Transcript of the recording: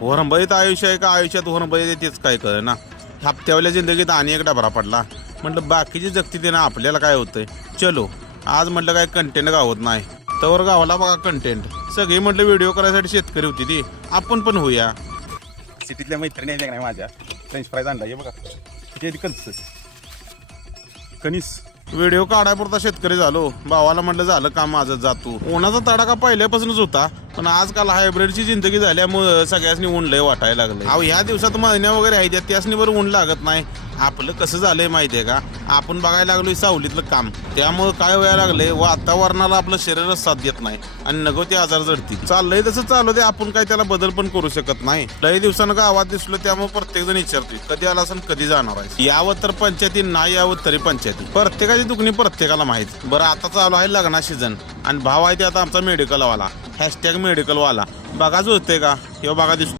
होरंबईत आयुष्य आहे का आयुष्यात होरंबईत आहे तेच काय कळे ना. हप्त्यावल्या जिंदगीत आणि एक डबरा पडला. म्हटलं बाकीची जगती ते ना आपल्याला काय होतंय. चलो आज म्हटलं काय कंटेंट गावत नाही तर गावाला बघा कंटेंट. सगळी म्हटलं व्हिडिओ करायसाठी शेतकरी होती ती, आपण पण होऊया. सिटीतल्या मैत्रिणी यायच्या नाही माझ्या, फ्रेंच फ्राईज आणला हे बघा किती कणीस. व्हिडिओ काढायपुरता शेतकरी झालो. भावाला म्हटलं झालं काम माझं जातो. उन्हाचा तडाखा पहिल्यापासूनच होता, पण आजकाल हायब्रिडची जिंदगी झाल्यामुळं सगळ्यासनी ऊन लय वाटायला लागलं. अहो ह्या दिवसात महिन्या वगैरे आहे त्यासनी बरं ऊन लागत नाही. आपलं कसं झालंय माहितीये का, आपण बघायला लागलोय सावलीतलं काम. त्यामुळं काय व्हायला लागलंय, वातावरणाला आपलं शरीरच साथ देत नाही आणि नको ते आजार जडतील. चाललंय तसं चालू दे, आपण काय त्याला बदल पण करू शकत नाही. लय दिवसानं गावात दिसलो त्यामुळे प्रत्येक जण विचारतोय कधी आला असं कधी जाणार आहे. यावं तर पंचायती, नाही यावं तरी पंचायती. प्रत्येकाची दुखणी प्रत्येकाला माहित. बरं आता चालू आहे लग्ना सीझन आणि भाव आहे ते आता आमचा मेडिकलवाला, # मेडिकलवाला. बघा जुळते का, हे बघा दिसतो.